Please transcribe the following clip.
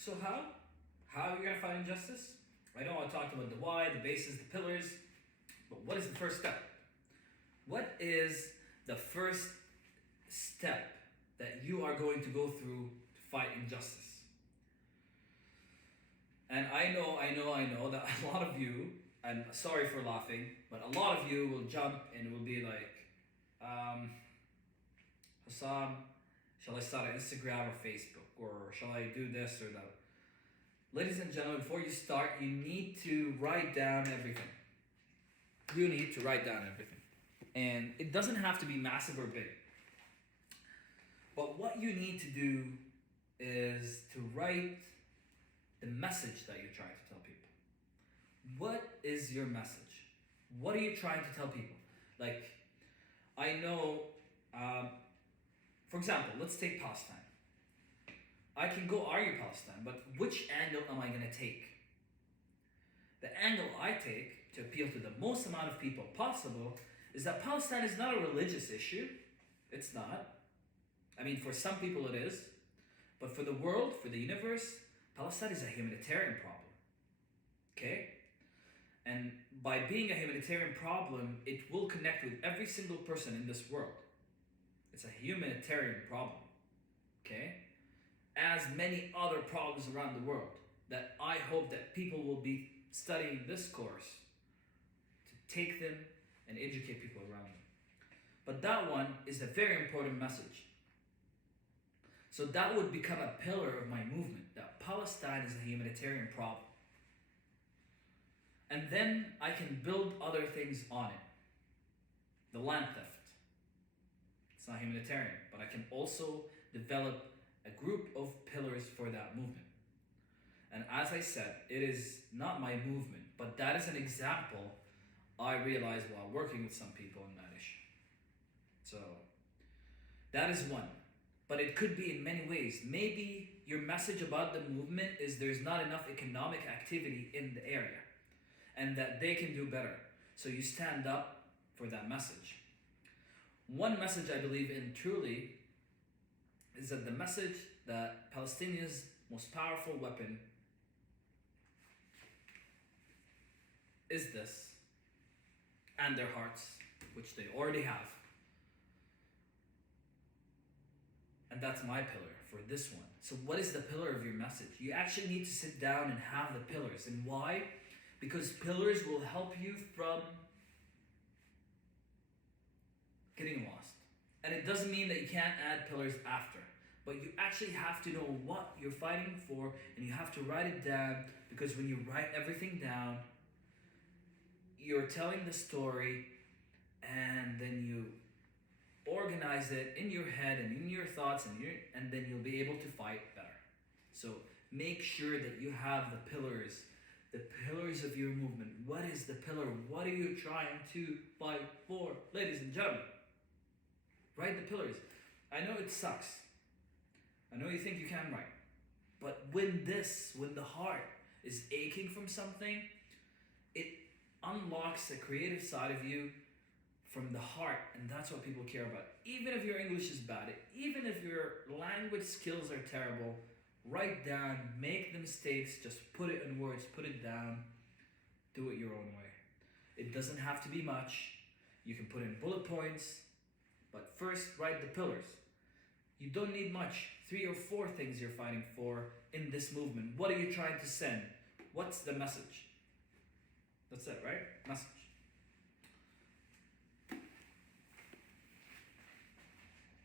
So how are you gonna fight injustice? I know I talked about the why, the basis, the pillars, but what is the first step? What is the first step that you are going to go through to fight injustice? And I know that a lot of you, and sorry for laughing, but a lot of you will jump and will be like, Hassan, shall I start an Instagram or Facebook? Or shall I do this or that? Ladies and gentlemen, before you start, you need to write down everything. You need to write down everything. And it doesn't have to be massive or big. But what you need to do is to write the message that you're trying to tell people. What is your message? What are you trying to tell people? Like, I know, for example, let's take Palestine. I can go argue Palestine, but which angle am I going to take? The angle I take to appeal to the most amount of people possible is that Palestine is not a religious issue. It's not. I mean, for some people it is. But for the world, for the universe, Palestine is a humanitarian problem. Okay? And by being a humanitarian problem, it will connect with every single person in this world. It's a humanitarian problem. Okay? As many other problems around the world that I hope that people will be studying this course to take them and educate people around them. But that one is a very important message. So that would become a pillar of my movement, that Palestine is a humanitarian problem. And then I can build other things on it. The land theft. It's not humanitarian, but I can also develop a group of pillars for that movement. And as I said, it is not my movement, but that is an example I realized while working with some people in that issue. So that is one. But it could be in many ways. Maybe your message about the movement is there's not enough economic activity in the area and that they can do better. So you stand up for that message. One message I believe in truly is that the message that Palestinians' most powerful weapon is this, and their hearts, which they already have. And that's my pillar for this one. So what is the pillar of your message? You actually need to sit down and have the pillars. And why? Because pillars will help you from getting lost. And it doesn't mean that you can't add pillars after. But you actually have to know what you're fighting for and you have to write it down, because when you write everything down, you're telling the story and then you organize it in your head and in your thoughts and then you'll be able to fight better. So make sure that you have the pillars of your movement. What is the pillar? What are you trying to fight for? Ladies and gentlemen, write the pillars. I know it sucks. I know you think you can write. But when the heart is aching from something, it unlocks a creative side of you from the heart, and that's what people care about. Even if your English is bad, even if your language skills are terrible, write down, make the mistakes, just put it in words, put it down, do it your own way. It doesn't have to be much. You can put in bullet points, but first write the pillars. You don't need much. 3 or 4 things you're fighting for in this movement. What are you trying to send? What's the message? That's it, right? Message.